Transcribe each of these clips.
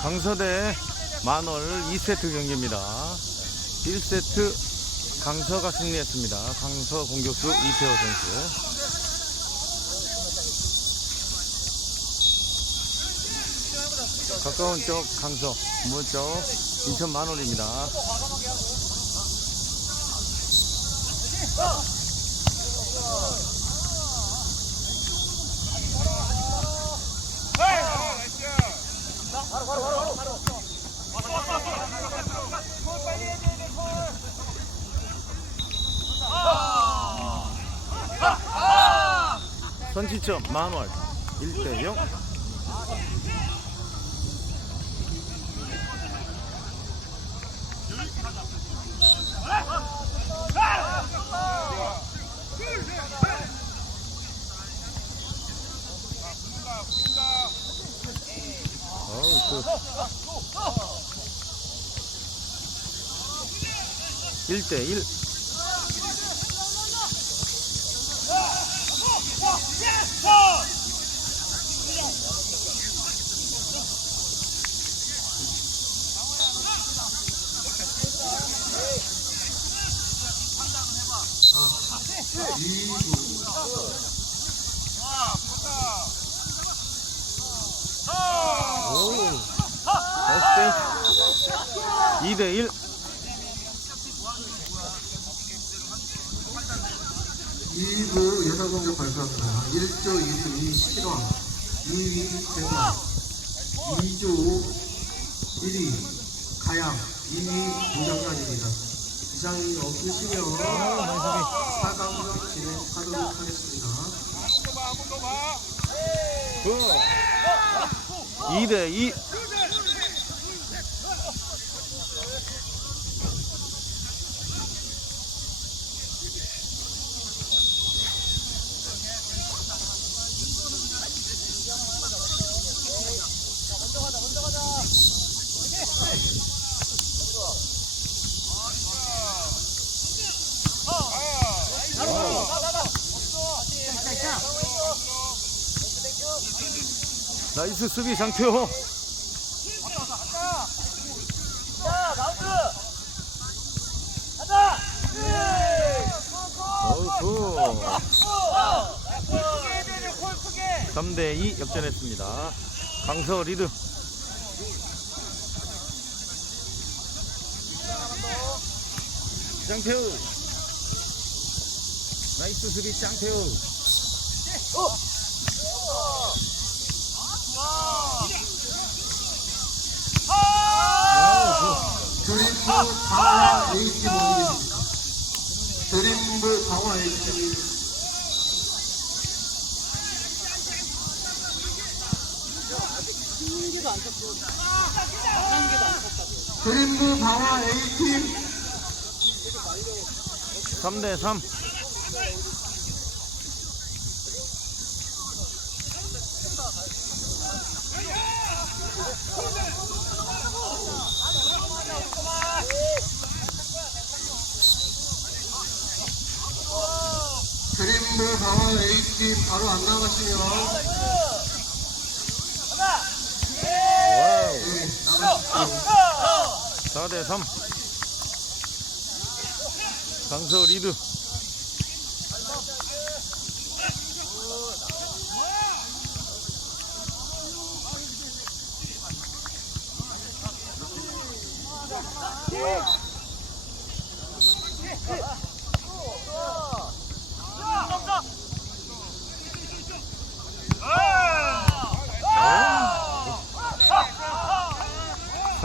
강서대 만월 2세트 경기입니다. 1세트 강서가 승리했습니다. 강서 공격수 이태호 선수. 가까운 쪽 강서, 먼쪽 인천 만월입니다. 선취점 만월 1대 0. 어우, 그 1대 1. 2대 1. 2부 예상공격 발표합니다. 1조 2승 7화 2위 대만 2조 1위 가양 2위 부장관입니다. 이상이 없으시면 4강 진행하도록 하겠습니다. 2대 2. 나이스 수비 장태호. 어우, 3대 2 역전했습니다. 강서 리드. 장태호. 나이스 수비 장태호. 드 드림부 강화 A팀 드림부 강화 A팀 3대 3. 드림부 강화 A팀 바로 안 나가시면 와우. 네, 나가십시오. 4대 3. 강서 리드.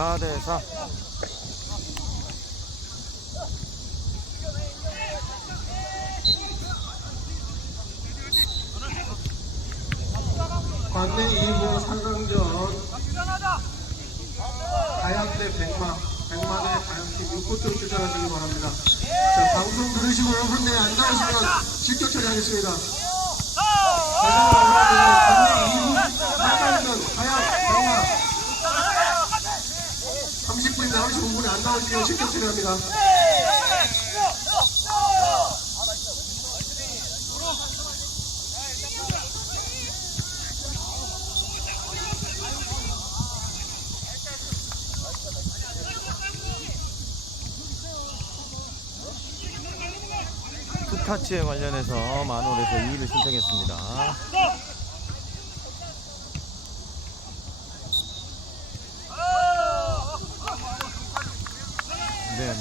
사대 사. 관내 2부 3강전 가양대 백마 백마대 가양팀 6구도 출전하시기 바랍니다. 자, 방송 들으시고 혼내 안 나오시면 실격 처리하겠습니다. 다시 한번 나왔습니다. 35분에 안 나오시면 실격 처리합니다. 타치에 관련해서 만원에서 2위를 신청했습니다.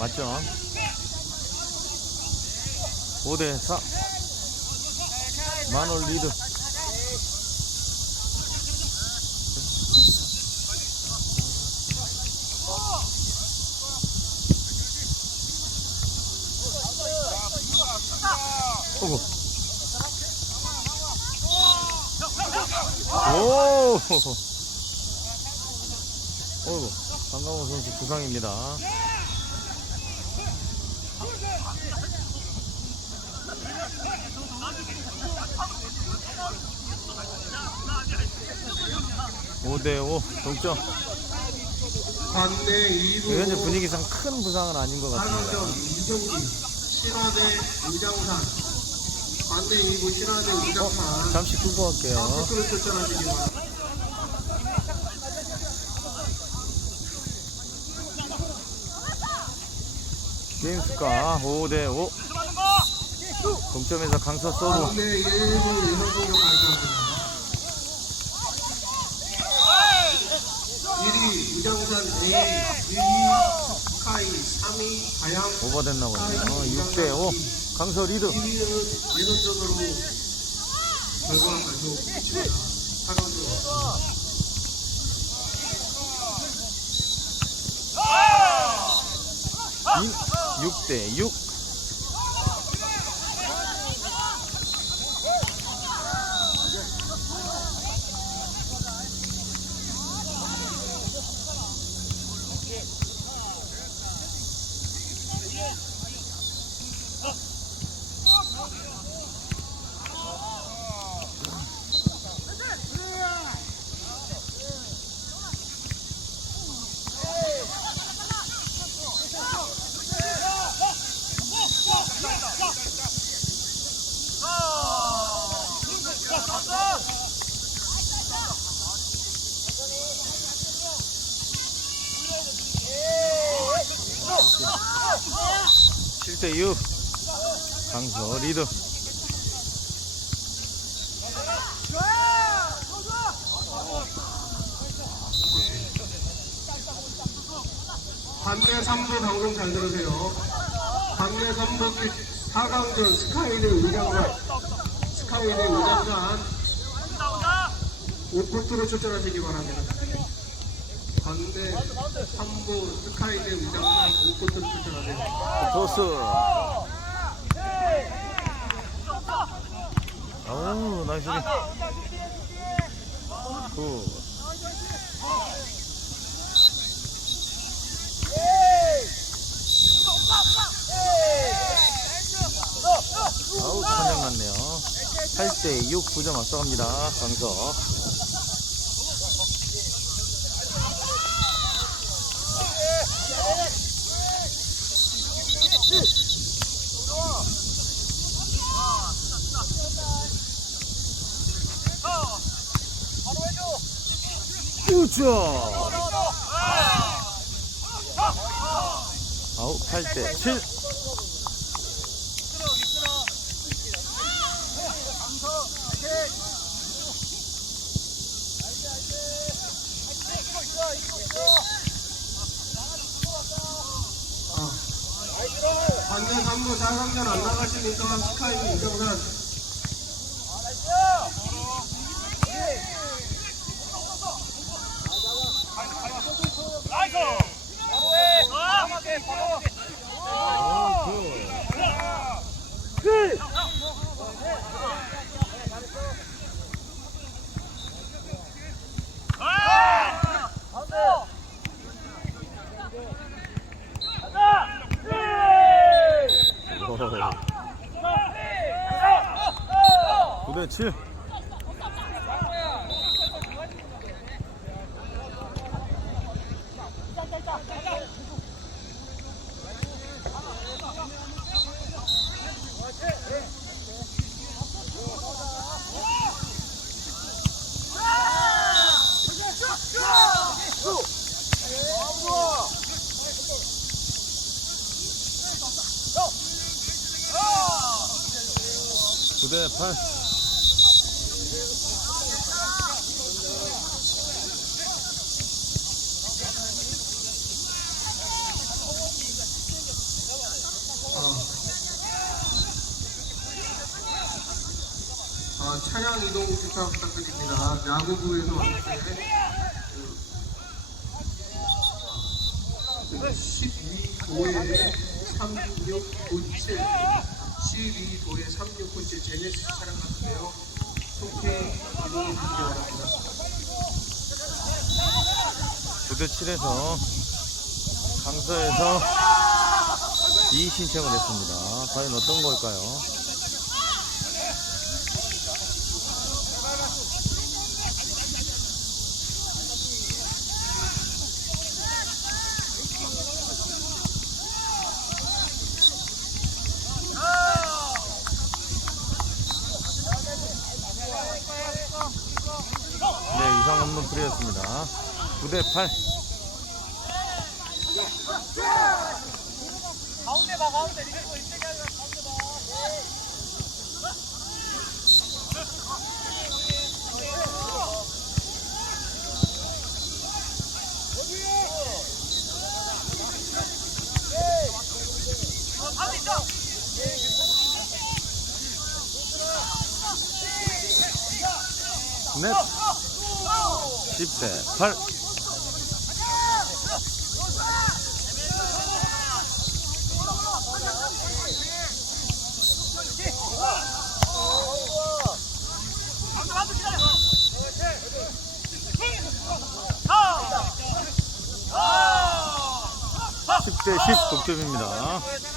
맞죠? 5대 4. 만월 리드. 오고. 오! 어이구, 강강호 선수 부상입니다. 오대5 동점. 반대 2부 현재 분위기상 큰 부상은 아닌 것 같습니다. 8강전 이경기 신화대 의장산 반대 2부 신화대 의장산 잠시 끄고 갈게요. 끝으로 출전하시기 바랍니다. 게임 수가 5대5. 동점에서 강서 서브. 반대 1부 예선 공격 발표합니다. 1위 의장산 A, 2위 스카이, 3위 다양, 오버됐나 보네요. 6대 5. 강서 리드. 2위는 예선전으로 결과 발표했습니다. 8강전 6대 6. 칠대 6. 강서 리드. 반대 3부 방송 잘 들으세요. 반대 3부 4강전 스카이대 의장산 스카이대 의장산 오코트로 출전하시기 바랍니다. 반대 3부 스카이대 의장산 오코트로 출전하세요. 토스. 어우, 나이스. 굿. 아우, 천장 났네요. 8 대6 9점 앞서갑니다. 강서. 우쭈! 아우, 8대 7. 3부 4강전 안 나가시니까 스카이대 의장산 오. 9 그렇지. 네, 팔. 아, 차량 이동 부탁 부탁드립니다. 야구부에서 왔는데 그 12도에 3697 12도에 3697 제네시스 차량 같은데요. 속해 이동해 주시기 바랍니다. 9대 7에서 강서에서 2 신청을 했습니다. 과연 어떤 걸까요? 네, 이상 없는 프리였습니다. 9대 8. 가운데 봐 가운데. 리베로 인대기 하려 가운데 봐. 넷 10대 8 10대 10 독점입니다.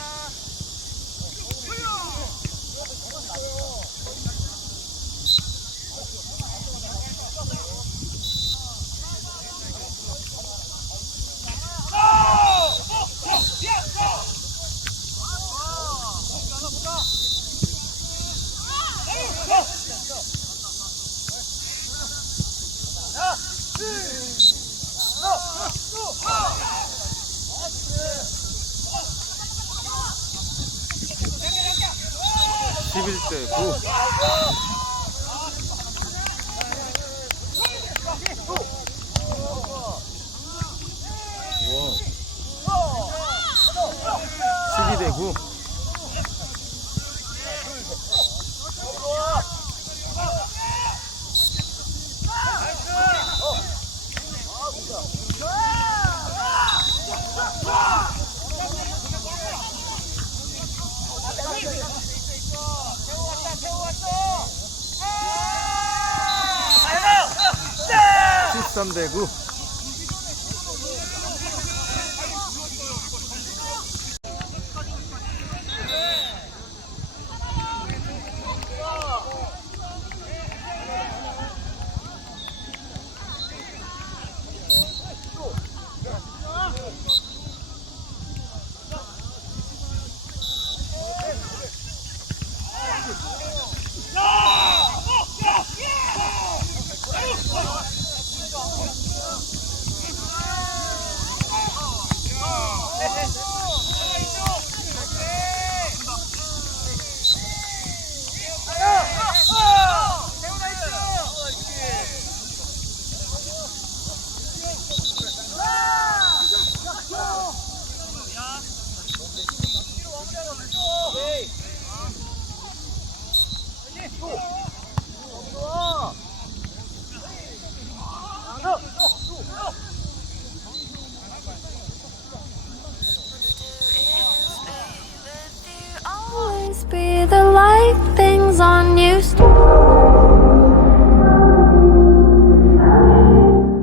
13대구